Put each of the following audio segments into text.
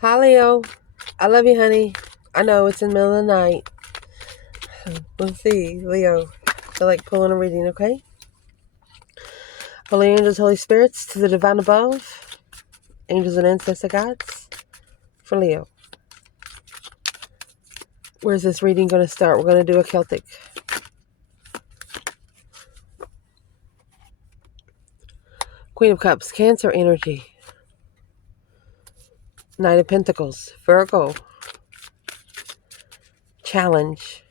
Hi, Leo. I love you, honey. I know it's in the middle of the night. Let's see, Leo. Feel like pulling a reading, okay? Holy angels, Holy spirits, to the divine above, angels and ancestor gods, for Leo. Where's this reading going to start? We're going to do a Celtic. Queen of Cups, Cancer energy. Knight of Pentacles, Virgo. Challenge.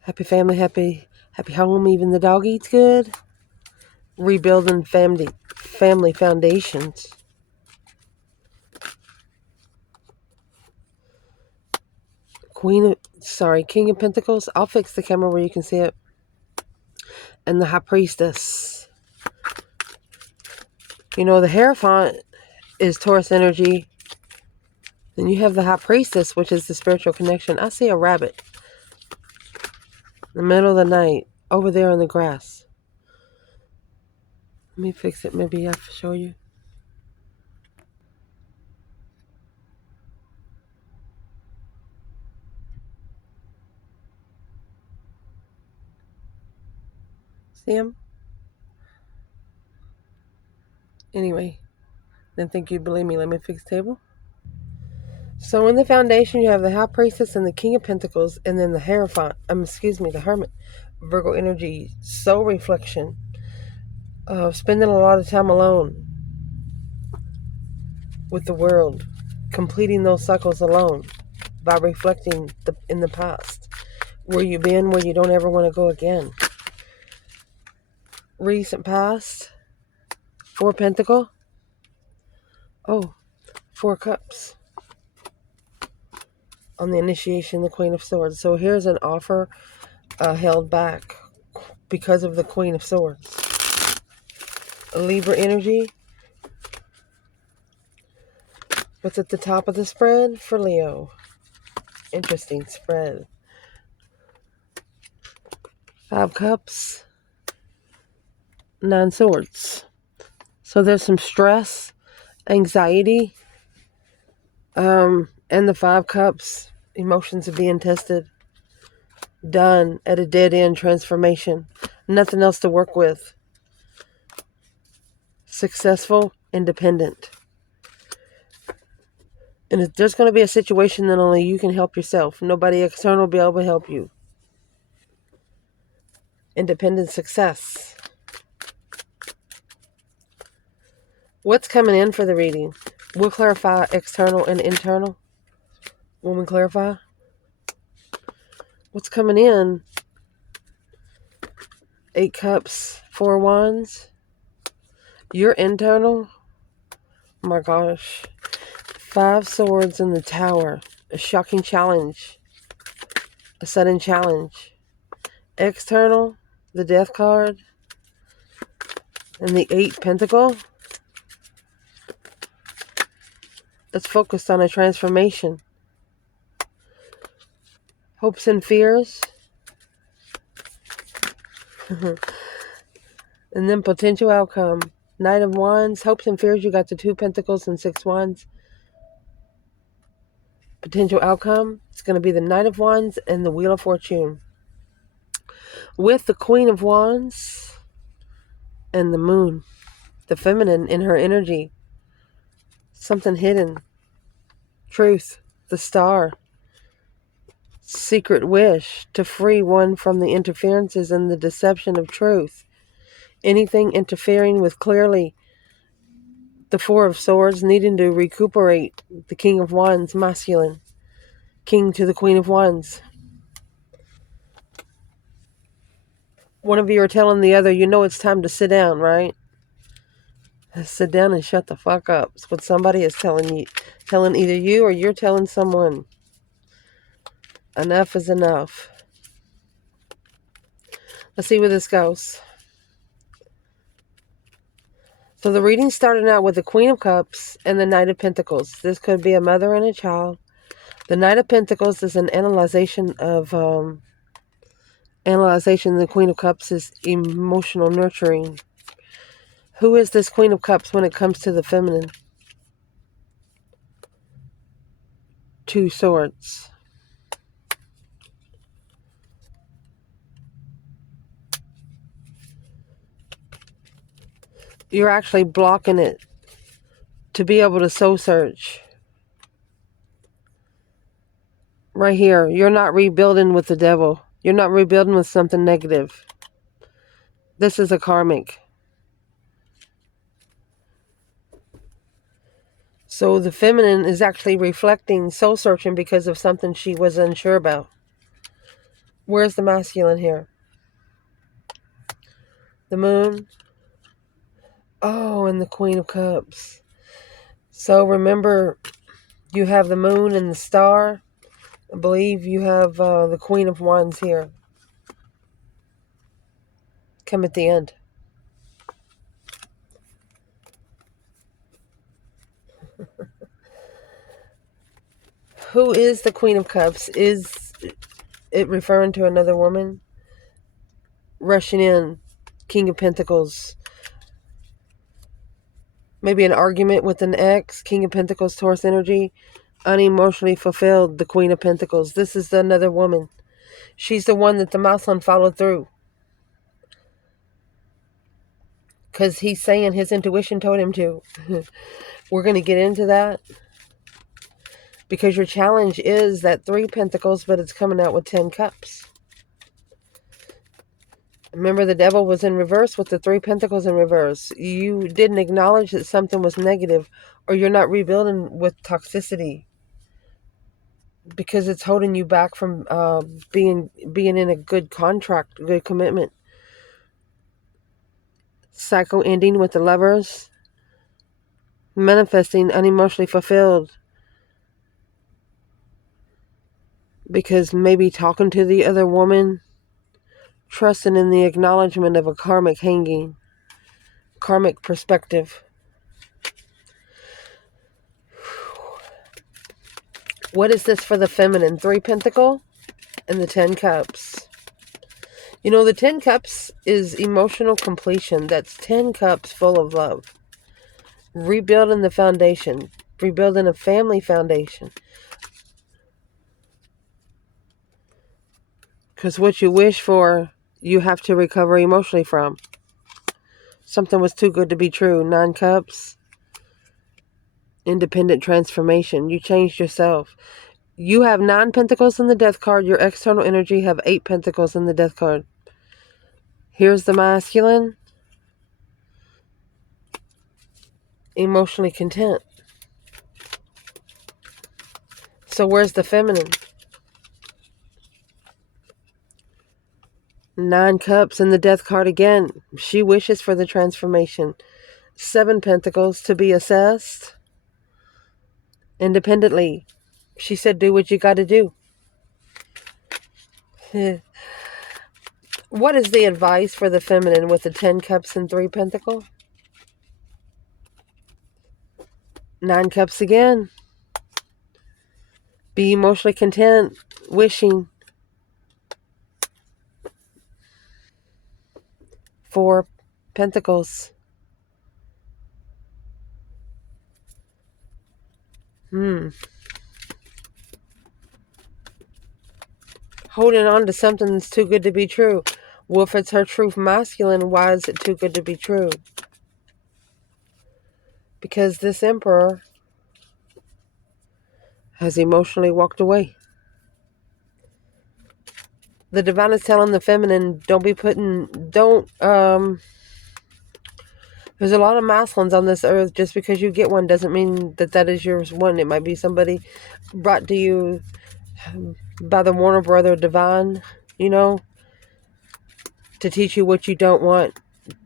Happy family, happy home, even the dog eats good. Rebuilding family foundations. King of Pentacles. I'll fix the camera where you can see it. And the High Priestess. You know, the Hierophant is Taurus energy. Then you have the High Priestess, which is the spiritual connection. I see a rabbit in the middle of the night over there in the grass. Let me fix it. Maybe I can show you. See him? Anyway, didn't think you'd believe me. Let me fix the table. So in the foundation, you have the High Priestess and the King of Pentacles, and then the Hierophant. The Hermit. Virgo energy, soul reflection. Spending a lot of time alone with the world, completing those cycles alone by reflecting in the past, where you've been, where you don't ever want to go again. Recent past, 4 Pentacle, 4 Cups. On the initiation, the Queen of Swords. So here's an offer held back because of the Queen of Swords. A Libra energy. What's at the top of the spread for Leo? Interesting spread. 5 Cups. 9 Swords. So there's some stress, anxiety, and the 5 Cups. Emotions are being tested. Done at a dead end transformation. Nothing else to work with. Successful, independent. And there's going to be a situation that only you can help yourself. Nobody external will be able to help you. Independent success. What's coming in for the reading? We'll clarify external and internal when we clarify. What's coming in? 8 Cups, 4 Wands. Your internal. Oh my gosh. 5 Swords in the Tower. A shocking challenge. A sudden challenge. External. The Death card. And the 8 Pentacle. That's focused on a transformation. Hopes and fears. And then potential outcome. Knight of Wands. Hopes and fears. You got the 2 Pentacles and 6 Wands. Potential outcome. It's going to be the Knight of Wands and the Wheel of Fortune. With the Queen of Wands and the Moon. The feminine in her energy. Something hidden. Truth. The Star. Secret wish to free one from the interferences and the deception of truth. Anything interfering with clearly the 4 of Swords, needing to recuperate the King of Wands, masculine. King to the Queen of Wands. One of you are telling the other, you know it's time to sit down, right? Sit down and shut the fuck up. It's what somebody is telling you. Telling either you or you're telling someone. Enough is enough. Let's see where this goes. So the reading started out with the Queen of Cups and the Knight of Pentacles. This could be a mother and a child. The Knight of Pentacles is an analyzation of... The Queen of Cups is emotional nurturing. Who is this Queen of Cups when it comes to the feminine? Two Swords. You're actually blocking it to be able to soul search. Right here, you're not rebuilding with the devil. You're not rebuilding with something negative. This is a karmic. So the feminine is actually reflecting soul searching because of something she was unsure about. Where's the masculine here? The Moon. Oh, and the Queen of Cups. So remember, you have the Moon and the Star. I believe you have the Queen of Wands here. Come at the end. Who is the Queen of Cups? Is it referring to another woman? Rushing in. King of Pentacles. Maybe an argument with an ex. King of Pentacles, Taurus energy. Unemotionally fulfilled. The Queen of Pentacles. This is another woman. She's the one that the Muslim followed through. Because he's saying his intuition told him to. We're going to get into that. Because your challenge is that 3 Pentacles, but it's coming out with 10 Cups. Remember, the devil was in reverse with the 3 Pentacles in reverse. You didn't acknowledge that something was negative, or you're not rebuilding with toxicity. Because it's holding you back from being in a good contract, good commitment. Cycle ending with the Lovers. Manifesting unemotionally fulfilled. Because maybe talking to the other woman, trusting in the acknowledgement of a karmic hanging, karmic perspective. What is this for the feminine? 3 Pentacle and the 10 Cups. You know, the 10 Cups is emotional completion. That's 10 cups full of love. Rebuilding the foundation. Rebuilding a family foundation. Because what you wish for, you have to recover emotionally from. Something was too good to be true. 9 Cups. Independent transformation. You changed yourself. You have 9 Pentacles in the Death card. Your external energy have 8 Pentacles in the Death card. Here's the masculine. Emotionally content. So where's the feminine? 9 Cups and the Death card again. She wishes for the transformation. 7 Pentacles to be assessed. Independently. She said, do what you got to do. What is the advice for the feminine with the 10 Cups and 3 Pentacles? 9 Cups again. Be emotionally content. Wishing. 4 Pentacles. Holding on to something that's too good to be true. Well, if it's her truth masculine, why is it too good to be true? Because this Emperor has emotionally walked away. The divine is telling the feminine, there's a lot of masculines on this earth. Just because you get one doesn't mean that that is yours one. It might be somebody brought to you by the Warner Brother divine, to teach you what you don't want.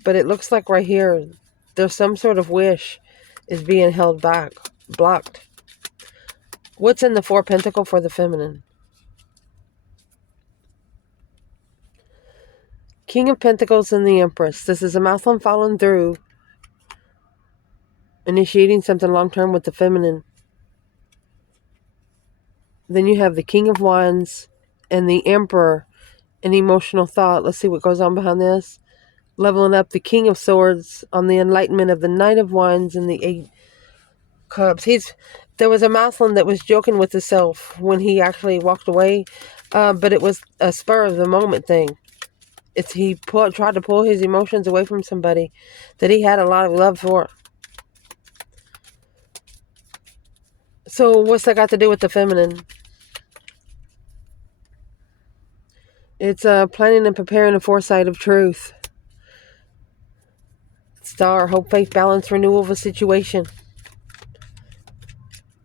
But it looks like right here, there's some sort of wish is being held back, blocked. What's in the 4 Pentacle for the feminine? King of Pentacles and the Empress. This is a masculine following through, initiating something long-term with the feminine. Then you have the King of Wands and the Emperor, an emotional thought. Let's see what goes on behind this. Leveling up the King of Swords on the enlightenment of the Knight of Wands and the 8 Cups. There was a masculine that was joking with himself when he actually walked away, but it was a spur of the moment thing. He tried to pull his emotions away from somebody that he had a lot of love for. So what's that got to do with the feminine? It's planning and preparing a foresight of truth. Star, hope, faith, balance, renewal of a situation.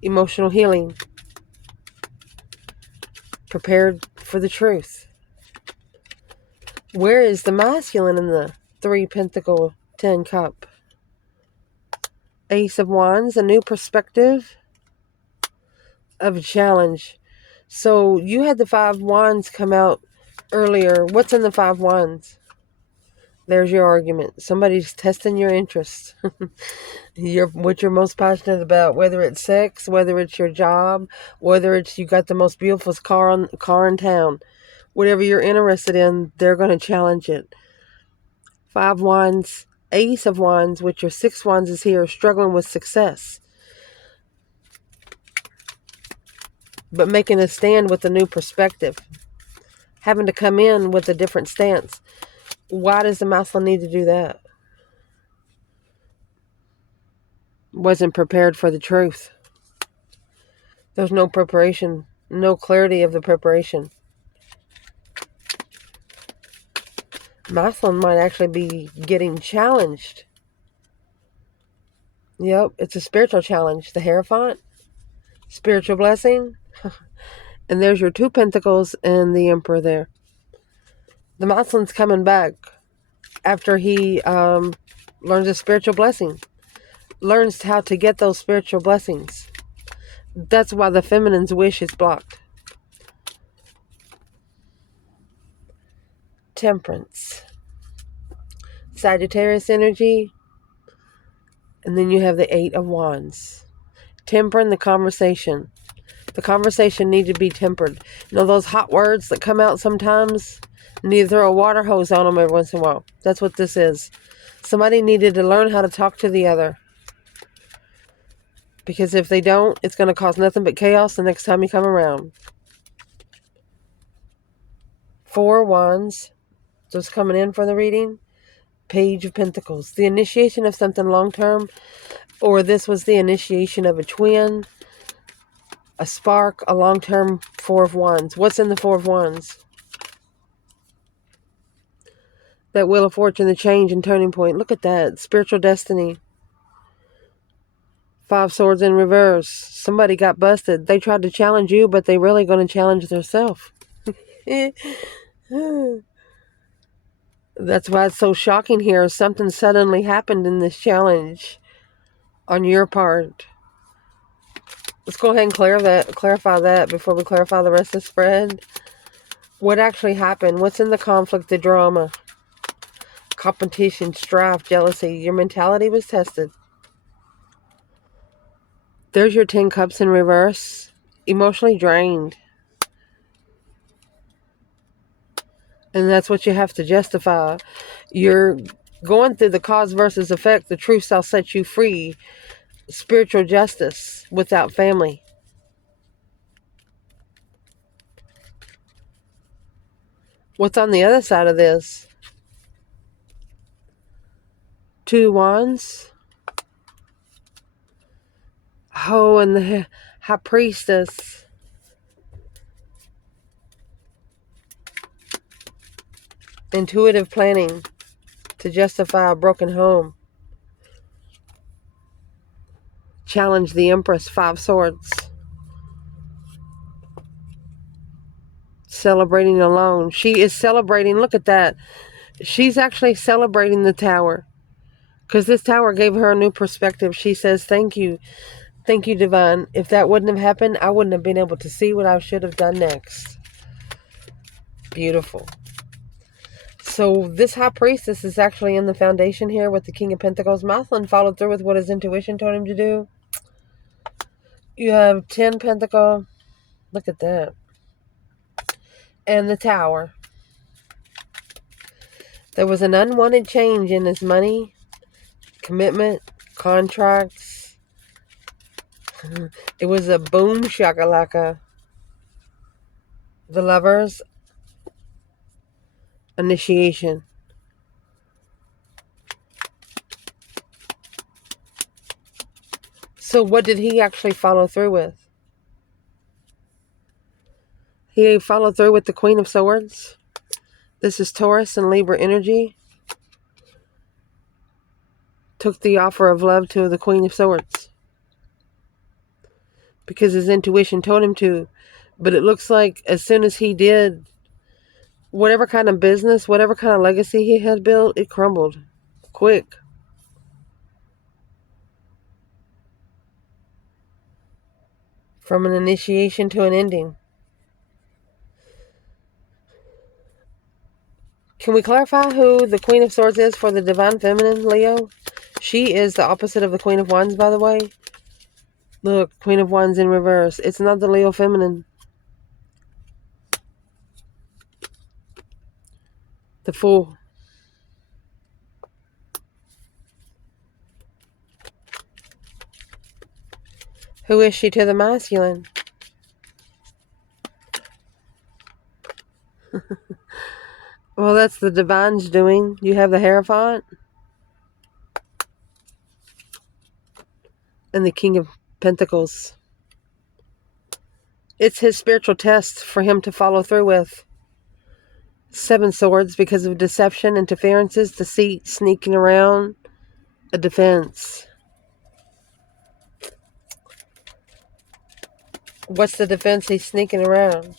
Emotional healing. Prepared for the truth. Where is the masculine in the 3 Pentacle, 10 Cup? Ace of Wands, a new perspective of a challenge. So you had the 5 Wands come out earlier. What's in the 5 Wands? There's your argument. Somebody's testing your interest. What you're most passionate about, whether it's sex, whether it's your job, whether it's you got the most beautiful car in town. Whatever you're interested in, they're going to challenge it. 5 Wands, Ace of Wands, which your 6 Wands is here, struggling with success. But making a stand with a new perspective. Having to come in with a different stance. Why does the masculine need to do that? Wasn't prepared for the truth. There's no preparation, no clarity of the preparation. Masculine might actually be getting challenged. Yep, it's a spiritual challenge. The Hierophant, spiritual blessing. And there's your 2 Pentacles and the Emperor there. The masculine's coming back after he learns a spiritual blessing. Learns how to get those spiritual blessings. That's why the feminine's wish is blocked. Temperance. Sagittarius energy. And then you have the 8 of Wands. Tempering the conversation. The conversation needs to be tempered. You know those hot words that come out sometimes? You need to throw a water hose on them every once in a while. That's what this is. Somebody needed to learn how to talk to the other. Because if they don't, it's going to cause nothing but chaos the next time you come around. 4 Wands. Just coming in for the reading. Page of Pentacles. The initiation of something long-term. Or this was the initiation of a twin. A spark. A long-term 4 of Wands. What's in the 4 of Wands? That Wheel of Fortune, the change and turning point. Look at that. Spiritual destiny. 5 Swords in reverse. Somebody got busted. They tried to challenge you, but they really going to challenge themselves. That's why it's so shocking here. Something suddenly happened in this challenge on your part. Let's go ahead and clarify that before we clarify the rest of the spread. What actually happened? What's in the conflict, the drama? Competition, strife, jealousy. Your mentality was tested. There's your 10 Cups in reverse. Emotionally drained. And that's what you have to justify. You're going through the cause versus effect. The truth shall set you free. Spiritual justice without family. What's on the other side of this? 2 Wands. Oh, and the High Priestess. Intuitive planning to justify a broken home. Challenge the Empress, 5 Swords. Celebrating alone. She is celebrating. Look at that. She's actually celebrating the Tower. Because this Tower gave her a new perspective. She says, thank you. Thank you, Divine. If that wouldn't have happened, I wouldn't have been able to see what I should have done next. Beautiful. So this High Priestess is actually in the foundation here with the King of Pentacles. Masculine followed through with what his intuition told him to do. You have 10 Pentacle. Look at that. And the Tower. There was an unwanted change in his money, commitment, contracts, It was a boom shakalaka. The Lovers, initiation. So what did he actually follow through with? He followed through with the Queen of Swords. This is Taurus and Libra energy. Took the offer of love to the Queen of Swords. Because his intuition told him to. But it looks like as soon as he did, whatever kind of business, whatever kind of legacy he had built, it crumbled. Quick. From an initiation to an ending. Can we clarify who the Queen of Swords is for the Divine Feminine, Leo? She is the opposite of the Queen of Wands, by the way. Look, Queen of Wands in reverse. It's not the Leo Feminine. The Fool. Who is she to the masculine? Well, that's the Divine's doing. You have the Hierophant. And the King of Pentacles. It's his spiritual test for him to follow through with. 7 Swords because of deception, interferences, deceit, sneaking around, a defense. What's the defense? He's sneaking around.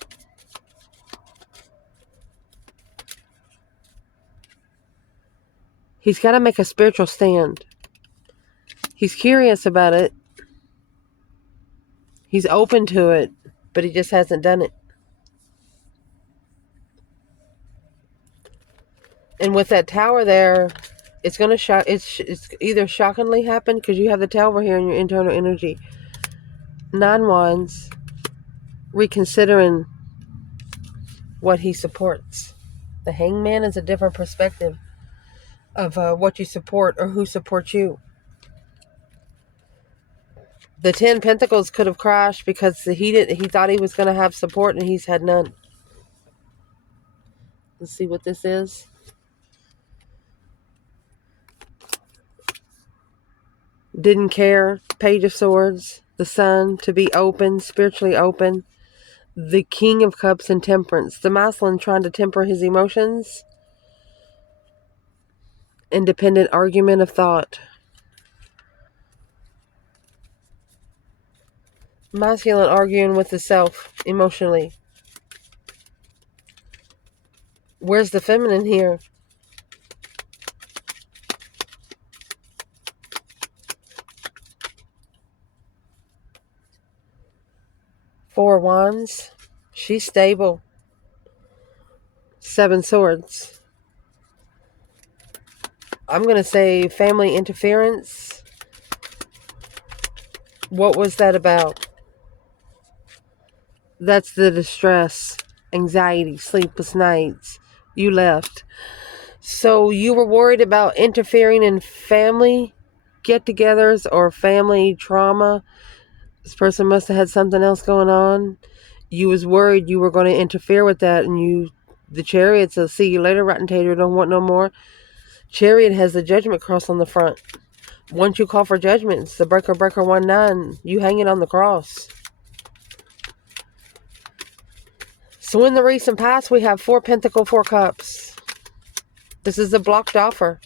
He's got to make a spiritual stand. He's curious about it. He's open to it, but he just hasn't done it. And with that tower there, it's going to shock. It's either shockingly happened because you have the tower here in your internal energy. 9 Wands, reconsidering what he supports. The Hangman is a different perspective of what you support or who supports you. The 10 Pentacles could have crashed because he thought he was going to have support and he's had none. Let's see what this is. Didn't care. Page of Swords. The Sun. To be open. Spiritually open. The King of Cups and Temperance. The masculine trying to temper his emotions. Independent argument of thought. Masculine arguing with the self emotionally. Where's the feminine here? Four Wands. She's stable. 7 Swords. I'm going to say family interference. What was that about? That's the distress, anxiety, sleepless nights. You left. So you were worried about interfering in family get-togethers or family trauma. This person must have had something else going on. You was worried you were going to interfere with that, and the Chariot says, see you later, rotten tater, don't want no more. Chariot has the Judgment cross on the front. Once you call for judgment, it's the breaker 1-9. You hang it on the cross. So in the recent past, we have 4 Pentacle, 4 Cups. This is a blocked offer.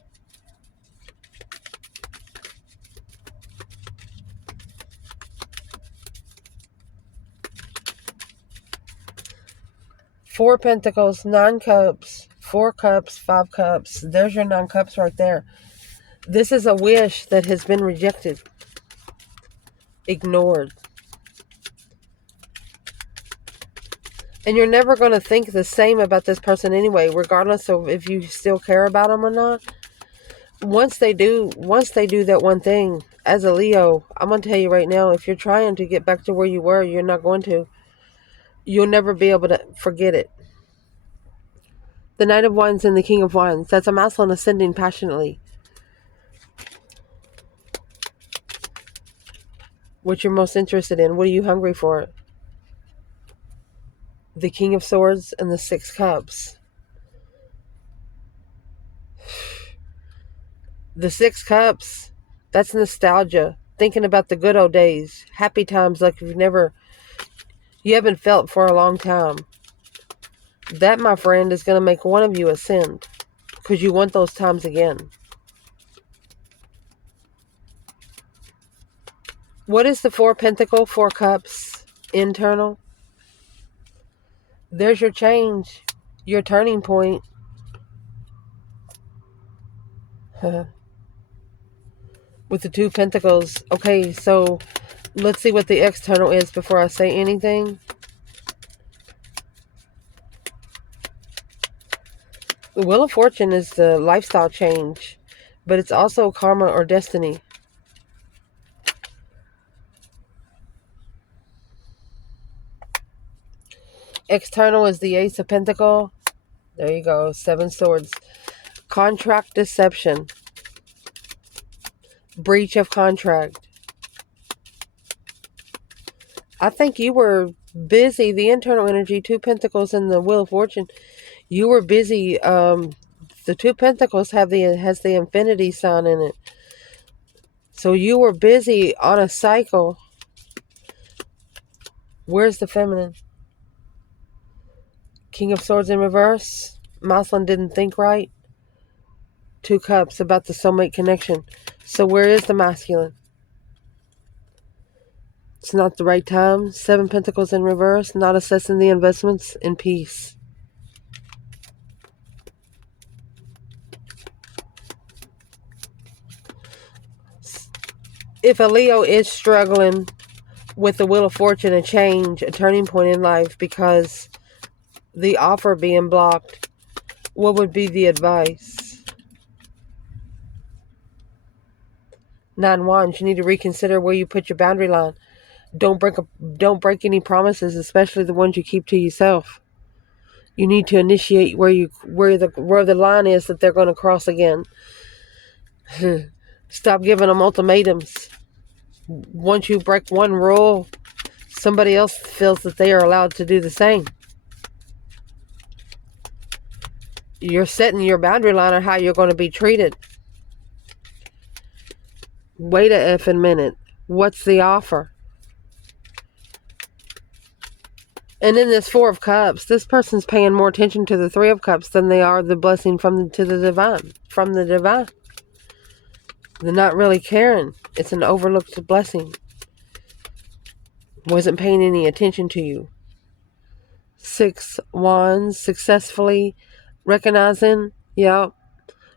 Four Pentacles, 9 Cups, 4 Cups, 5 Cups. There's your 9 Cups right there. This is a wish that has been rejected, ignored. And you're never going to think the same about this person anyway, regardless of if you still care about them or not. Once they do that one thing, as a Leo, I'm going to tell you right now, if you're trying to get back to where you were, you're not going to. You'll never be able to forget it. The Knight of Wands and the King of Wands. That's a masculine ascending passionately. What you're most interested in. What are you hungry for? The King of Swords and the Six Cups. The Six Cups, that's nostalgia. Thinking about the good old days. Happy times like you haven't felt for a long time. That, my friend, is going to make one of you ascend. Because you want those times again. What is the Four Pentacle, Four Cups, internal? There's your change. Your turning point. With the Two Pentacles. Okay, so let's see what the external is before I say anything. The Wheel of Fortune is the lifestyle change, but it's also karma or destiny. External is the Ace of Pentacles. There you go, Seven Swords. Contract deception. Breach of contract. I think you were busy. The internal energy, Two Pentacles and the Wheel of Fortune. You were busy. The Two Pentacles has the infinity sign in it. So you were busy on a cycle. Where's the feminine? King of Swords in reverse. Moslin didn't think right. Two Cups about the soulmate connection. So where is the masculine? It's not the right time. Seven Pentacles in reverse. Not assessing the investments in peace. If a Leo is struggling with the Wheel of Fortune, a change, a turning point in life because the offer being blocked, what would be the advice? Nine Wands, you need to reconsider where you put your boundary line. Don't break any promises, especially the ones you keep to yourself. You need to initiate where the line is that they're going to cross again. Stop giving them ultimatums. Once you break one rule, somebody else feels that they are allowed to do the same. You're setting your boundary line on how you're going to be treated. Wait a effing minute. What's the offer? And in this Four of Cups, this person's paying more attention to the Three of Cups than they are the blessing from the divine. They're not really caring. It's an overlooked blessing. Wasn't paying any attention to you. Six Wands, successfully recognizing, yep,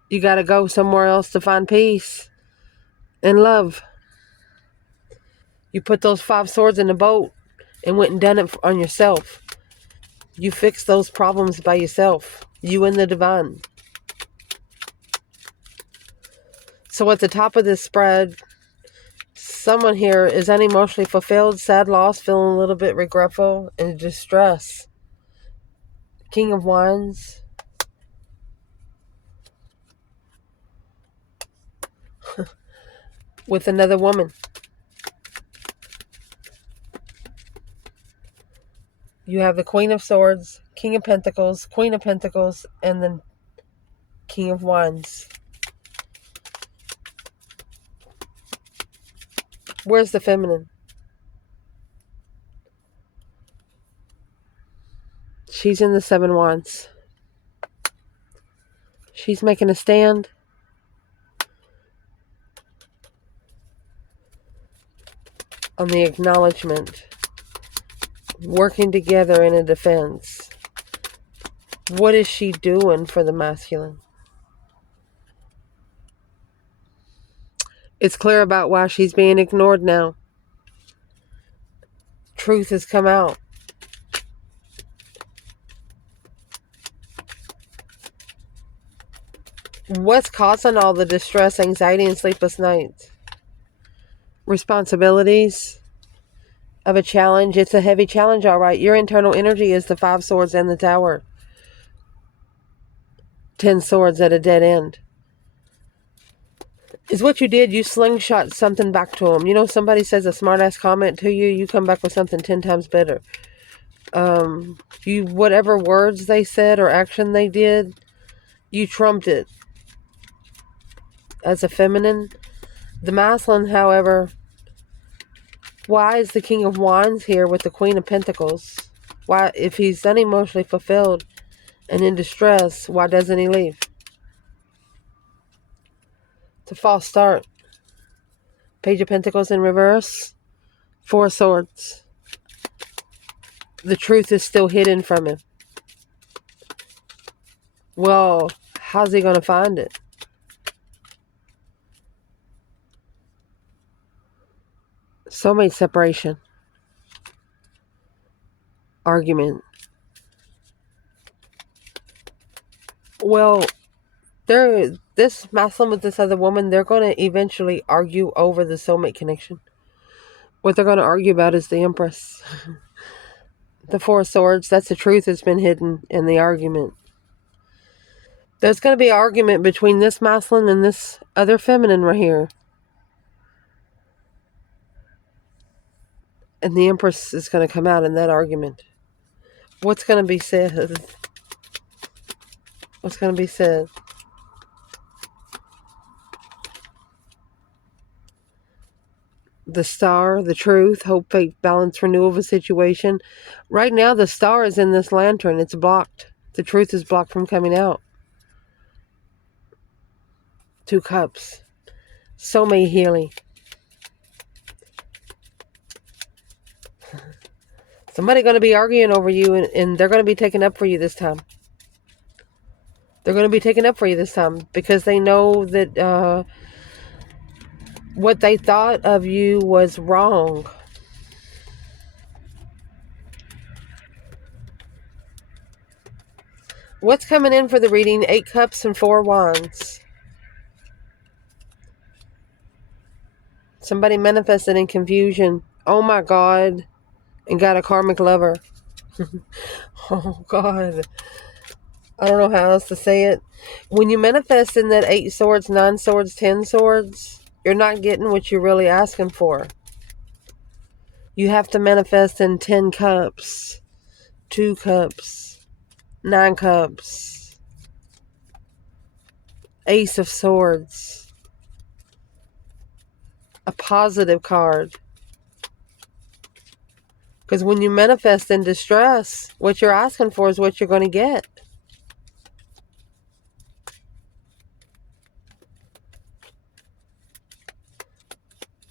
you got to go somewhere else to find peace and love. You put those Five Swords in the boat and went and done it on yourself. You fixed those problems by yourself. You and the divine. So at the top of this spread, someone here is unemotionally fulfilled, sad, lost, feeling a little bit regretful and distress. King of Wands. With another woman. You have the Queen of Swords, King of Pentacles, Queen of Pentacles, and the King of Wands. Where's the feminine? She's in the Seven Wands. She's making a stand. On the acknowledgement. Working together in a defense. What is she doing for the masculine? It's clear about why she's being ignored now. Truth has come out. What's causing all the distress, anxiety, and sleepless nights? Responsibilities of a challenge. It's a heavy challenge, all right. Your internal energy is the Five Swords and the Tower. 10 swords at a dead end. is what you did. You slingshot something back to them. You know, somebody says a smart-ass comment to you, you come back with something 10 times better. You, whatever words they said or action they did, you trumped it as a feminine. The masculine, however, why is the King of Wands here with the Queen of Pentacles? Why, if he's unemotionally fulfilled and in distress, why doesn't he leave? It's a false start. Page of Pentacles in reverse. Four of Swords. The truth is still hidden from him. Well, how's he going to find it? Soulmate separation. Argument. Well, this masculine with this other woman, they're going to eventually argue over the soulmate connection. What they're going to argue about is the Empress. The Four of Swords, that's the truth that's been hidden in the argument. There's going to be an argument between this masculine and this other feminine right here. And the Empress is going to come out in that argument. What's going to be said? What's going to be said? The Star, the truth, hope, faith, balance, renewal of a situation. Right now, the Star is in this lantern. It's blocked. The truth is blocked from coming out. Two Cups. Soulmate healing. Somebody going to be arguing over you, and they're going to be taken up for you this time. They're going to be taken up for you this time because they know that what they thought of you was wrong. What's coming in for the reading? 8 Cups and 4 Wands. Somebody manifested in confusion. Oh my God. And got a karmic lover. Oh God. I don't know how else to say it. When you manifest in that 8 Swords, 9 Swords, 10 Swords, you're not getting what you're really asking for. You have to manifest in 10 Cups, 2 Cups, 9 Cups, Ace of Swords, a positive card. Because when you manifest in distress, what you're asking for is what you're going to get.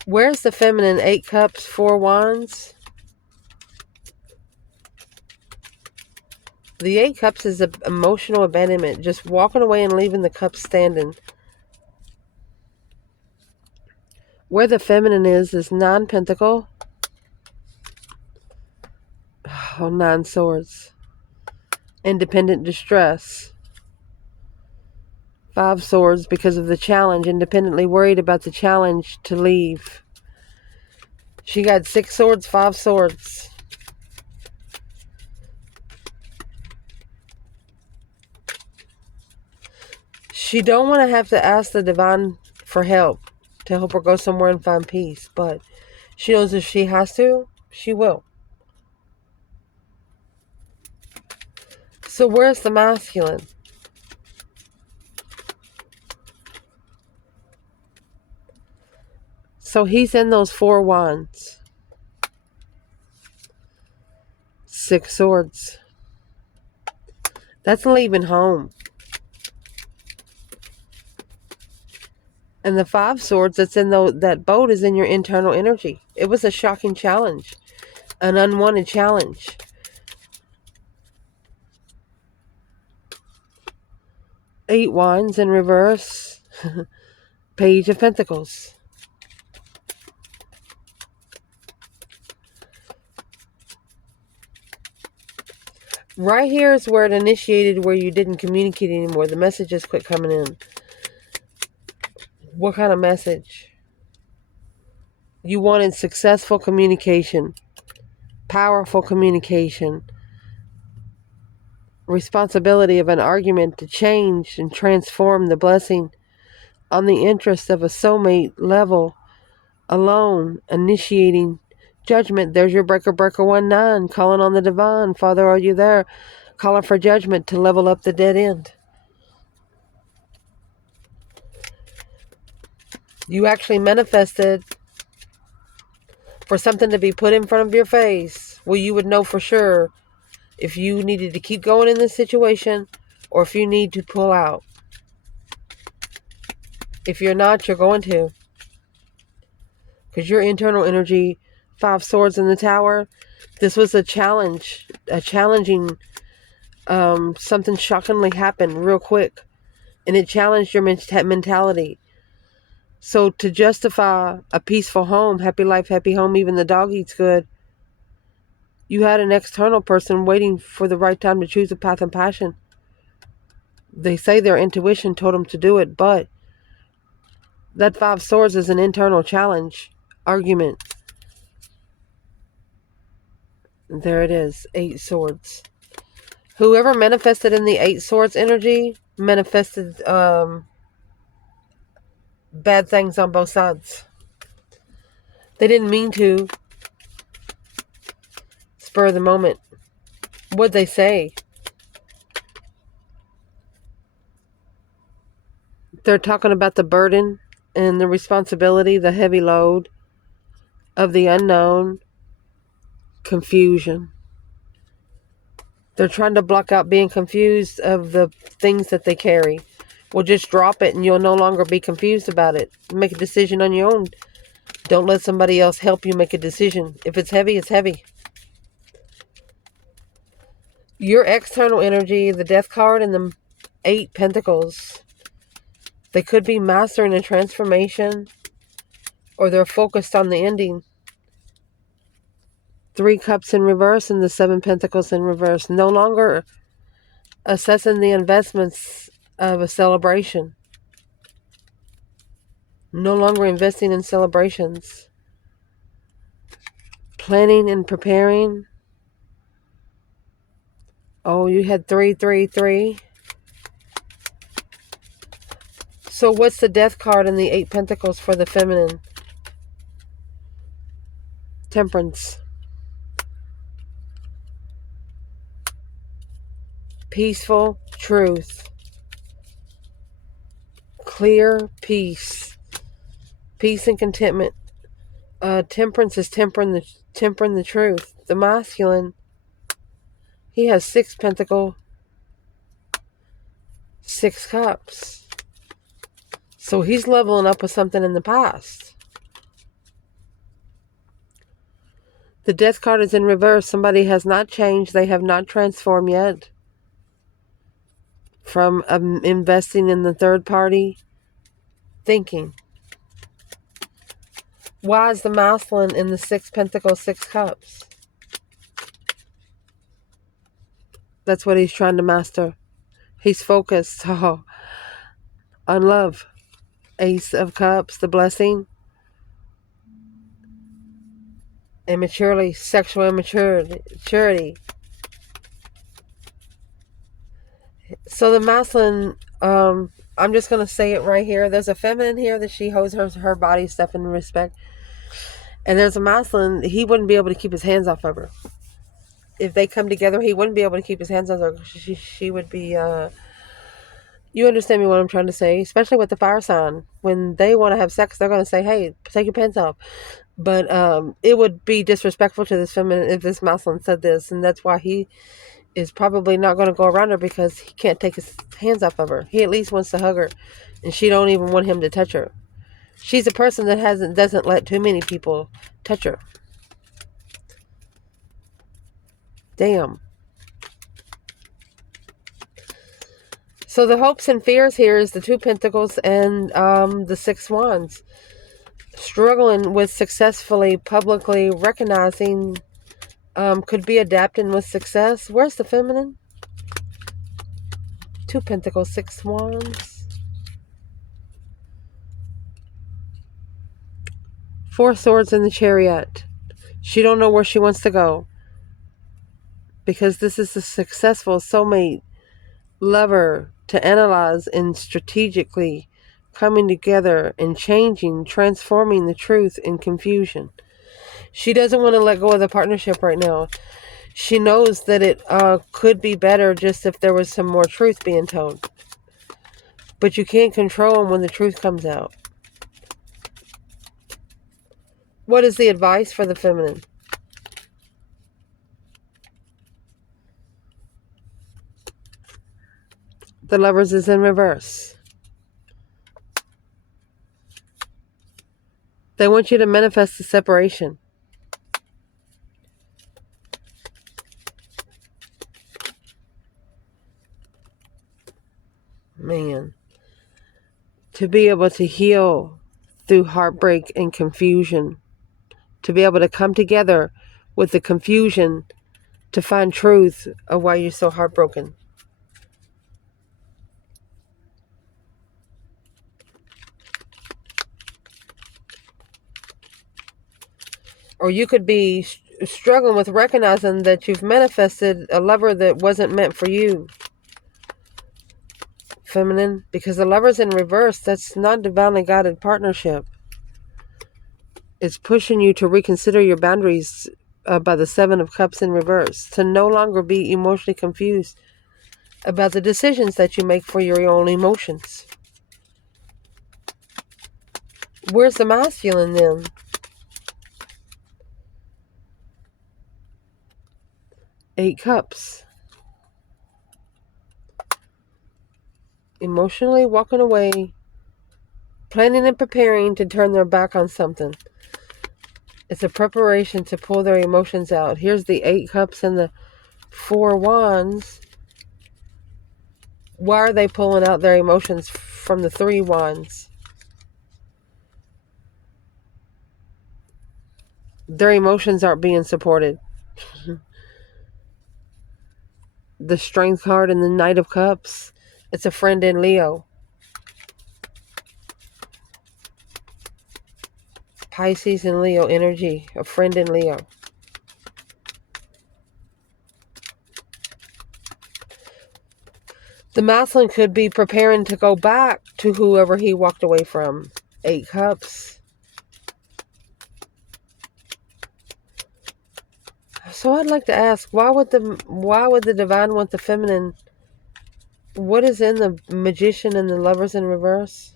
Where's the feminine? 8 Cups, 4 Wands. The 8 Cups is emotional abandonment. Just walking away and leaving the cup standing. Where the feminine is 9 Pentacle. Oh, 9 Swords. Independent distress. 5 Swords because of the challenge. Independently worried about the challenge to leave. She got 6 Swords, 5 Swords. She don't want to have to ask the divine for help to help her go somewhere and find peace. But she knows if she has to, she will. So where's the masculine? So he's in those 4 Wands. 6 Swords. That's leaving home. And the 5 Swords that's in that boat is in your internal energy. It was a shocking challenge. An unwanted challenge. Eight Wands in reverse. Page of Pentacles. Right here is where it initiated, where you didn't communicate anymore. The messages quit coming in. What kind of message? You wanted successful communication. Powerful communication. Responsibility of an argument to change and transform the blessing on the interest of a soulmate level alone, initiating judgment. There's your breaker 19, calling on the divine. Father, are you there? Calling for judgment to level up the dead end. You actually manifested for something to be put in front of your face where you would know for sure if you needed to keep going in this situation or if you need to pull out. If you're not, you're going to. Because your internal energy, 5 swords in the tower, this was a challenge, a challenging, something shockingly happened real quick. And it challenged your mentality. So to justify a peaceful home, happy life, happy home, even the dog eats good, you had an external person waiting for the right time to choose a path and passion. They say their intuition told them to do it, but that 5 swords is an internal challenge, argument. There it is, 8 swords. Whoever manifested in the 8 swords energy manifested bad things on both sides. They didn't mean to. Spur of the moment. What'd they say? They're talking about the burden and the responsibility, the heavy load of the unknown, confusion. They're trying to block out being confused of the things that they carry. Well, just drop it and you'll no longer be confused about it. Make a decision on your own. Don't let somebody else help you make a decision. If it's heavy, it's heavy. Your external energy, the Death card and the 8 Pentacles, they could be mastering a transformation or they're focused on the ending. 3 Cups in reverse and the 7 Pentacles in reverse. No longer assessing the investments of a celebration. No longer investing in celebrations. Planning and preparing. Oh, you had 333. So what's the Death card and the 8 Pentacles for the feminine? Temperance. Peaceful truth. Clear peace. Peace and contentment. Temperance is tempering the truth. The masculine, he has 6 Pentacles, 6 Cups. So he's leveling up with something in the past. The Death card is in reverse. Somebody has not changed. They have not transformed yet from investing in the third party thinking. Why is the masculine in the 6 Pentacles, 6 Cups? That's what he's trying to master. He's focused on love. Ace of Cups, the blessing. Immaturity, sexual immaturity. So the masculine, I'm just going to say it right here. There's a feminine here that she holds her body stuff in respect. And there's a masculine, he wouldn't be able to keep his hands off of her. If they come together, he wouldn't be able to keep his hands off her. She would be, you understand me what I'm trying to say? Especially with the fire sign. When they want to have sex, they're going to say, hey, take your pants off. But it would be disrespectful to this feminine if this masculine said this. And that's why he is probably not going to go around her, because he can't take his hands off of her. He at least wants to hug her. And she don't even want him to touch her. She's a person that doesn't let too many people touch her. Damn. So the hopes and fears here is the 2 Pentacles and the 6 Wands. Struggling with successfully, publicly recognizing, could be adapting with success. Where's the feminine? 2 Pentacles, 6 Wands. 4 Swords in the Chariot. She don't know where she wants to go. Because this is a successful soulmate lover to analyze and strategically coming together and changing, transforming the truth in confusion. She doesn't want to let go of the partnership right now. She knows that it could be better just if there was some more truth being told. But you can't control them when the truth comes out. What is the advice for the feminine? The Lovers is in reverse. They want you to manifest the separation. Man. To be able to heal through heartbreak and confusion. To be able to come together with the confusion to find truth of why you're so heartbroken. Or you could be struggling with recognizing that you've manifested a lover that wasn't meant for you. Feminine, because the Lover's in reverse, that's not divinely guided partnership. It's pushing you to reconsider your boundaries by the Seven of Cups in reverse. To no longer be emotionally confused about the decisions that you make for your own emotions. Where's the masculine then? Eight Cups. Emotionally walking away, planning and preparing to turn their back on something. It's a preparation to pull their emotions out. Here's the 8 Cups and the 4 Wands. Why are they pulling out their emotions from the 3 Wands? Their emotions aren't being supported. The Strength card and the Knight of Cups. It's a friend in Leo. Pisces and Leo energy. A friend in Leo. The masculine could be preparing to go back to whoever he walked away from. 8 Cups. So I'd like to ask, why would the divine want the feminine? What is in the Magician and the Lovers in reverse?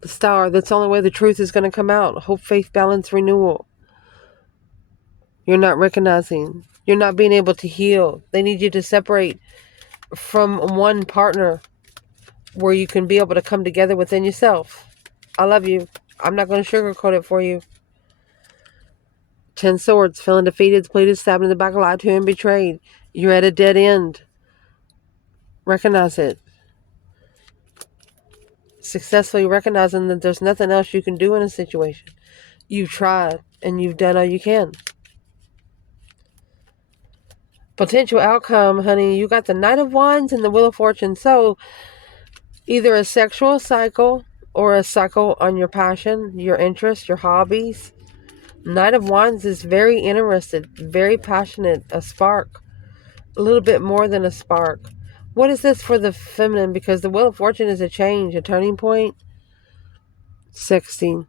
The Star. That's the only way the truth is going to come out. Hope, faith, balance, renewal. You're not recognizing. You're not being able to heal. They need you to separate from one partner where you can be able to come together within yourself. I love you. I'm not going to sugarcoat it for you. 10 Swords. Feeling defeated, depleted, stabbed in the back, lied to, and betrayed. You're at a dead end. Recognize it. Successfully recognizing that there's nothing else you can do in a situation. You've tried and you've done all you can. Potential outcome, honey, you got the Knight of Wands and the Wheel of Fortune. So either a sexual cycle or a cycle on your passion, your interests, your hobbies. Knight of Wands is very interested, very passionate, a spark, a little bit more than a spark. What is this for the feminine? Because the Wheel of Fortune is a change, a turning point. 16.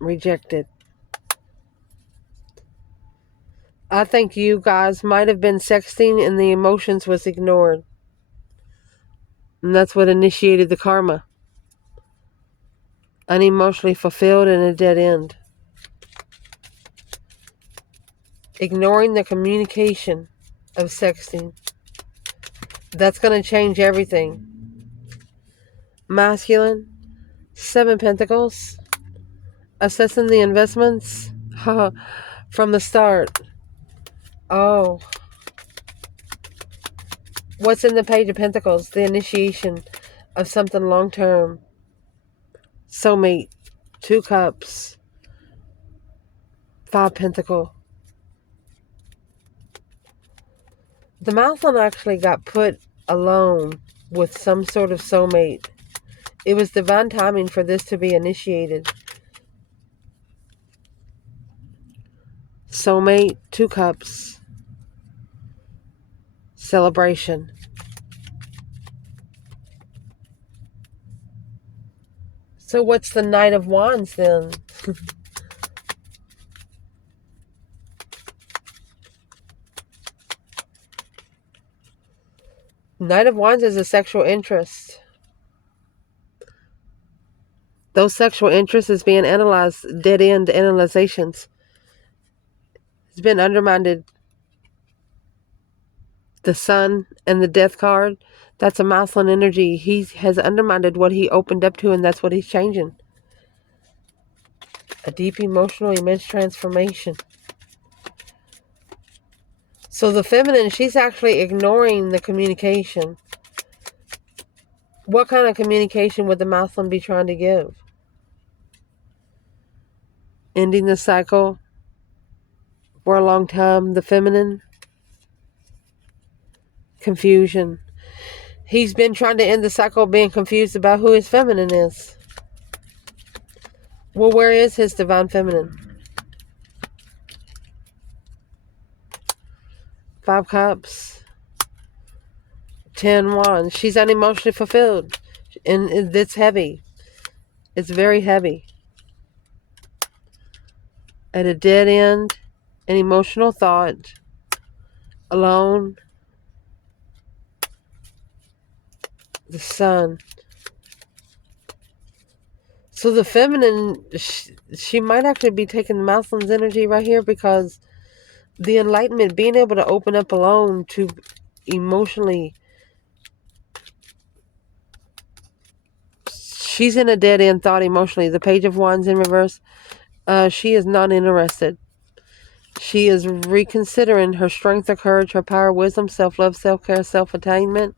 Rejected. I think you guys might have been sexting and the emotions was ignored. And that's what initiated the karma. Unemotionally fulfilled and a dead end. Ignoring the communication of sexting. That's going to change everything. Masculine. 7 Pentacles. Assessing the investments from the start. Oh. What's in the Page of Pentacles? The initiation of something long-term. Soulmate. 2 Cups. 5 Pentacle. The masculine actually got put alone with some sort of soulmate. It was divine timing for this to be initiated. Soulmate, 2 cups. Celebration. So what's the Knight of Wands then? Knight of Wands is a sexual interest. Those sexual interests is being analyzed, dead-end analyzations. It's been undermined. The Sun and the Death card, that's a masculine energy. He has undermined what he opened up to, and that's what he's changing. A deep emotional, immense transformation. So the feminine, she's actually ignoring the communication. What kind of communication would the masculine be trying to give? Ending the cycle for a long time. The feminine, confusion. He's been trying to end the cycle being confused about who his feminine is. Well, where is his divine feminine? 5 cups. 10 wands. She's unemotionally fulfilled. And it's heavy. It's very heavy. At a dead end, an emotional thought. Alone. The Sun. So the feminine, she might actually be taking the masculine's energy right here, because the enlightenment, being able to open up alone to emotionally, she's in a dead end thought emotionally. The Page of Wands in reverse. She is not interested. She is reconsidering her strength, her courage, her power, wisdom, self-love, self-care, self-attainment,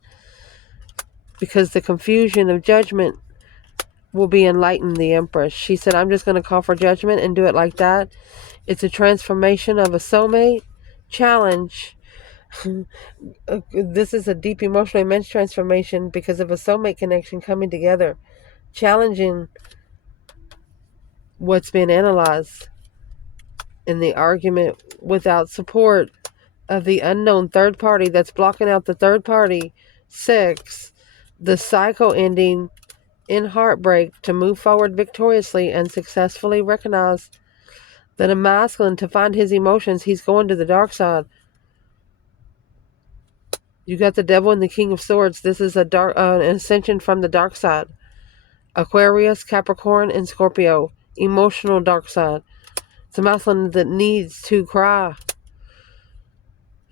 because the confusion of judgment will be enlightened. The Empress, she said, I'm just going to call for judgment and do it like that. It's a transformation of a soulmate challenge. This is a deep emotional immense transformation because of a soulmate connection coming together, challenging what's being analyzed in the argument without support of the unknown third party that's blocking out the third party. 6, the cycle ending in heartbreak to move forward victoriously and successfully recognize that a masculine, to find his emotions, he's going to the dark side. You got the Devil and the King of Swords. This is an ascension from the dark side. Aquarius, Capricorn, and Scorpio. Emotional dark side. It's a masculine that needs to cry.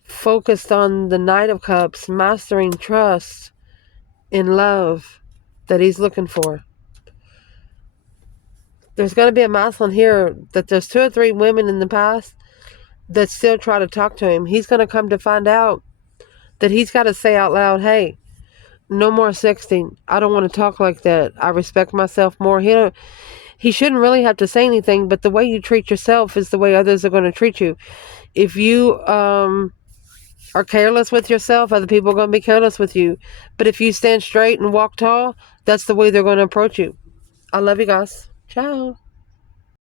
Focused on the Knight of Cups, mastering trust in love that he's looking for. There's going to be a masculine here that there's 2 or 3 women in the past that still try to talk to him. He's going to come to find out that he's got to say out loud, hey, no more sexting. I don't want to talk like that. I respect myself more. He shouldn't really have to say anything, but the way you treat yourself is the way others are going to treat you. If you are careless with yourself, other people are going to be careless with you. But if you stand straight and walk tall, that's the way they're going to approach you. I love you guys. Ciao.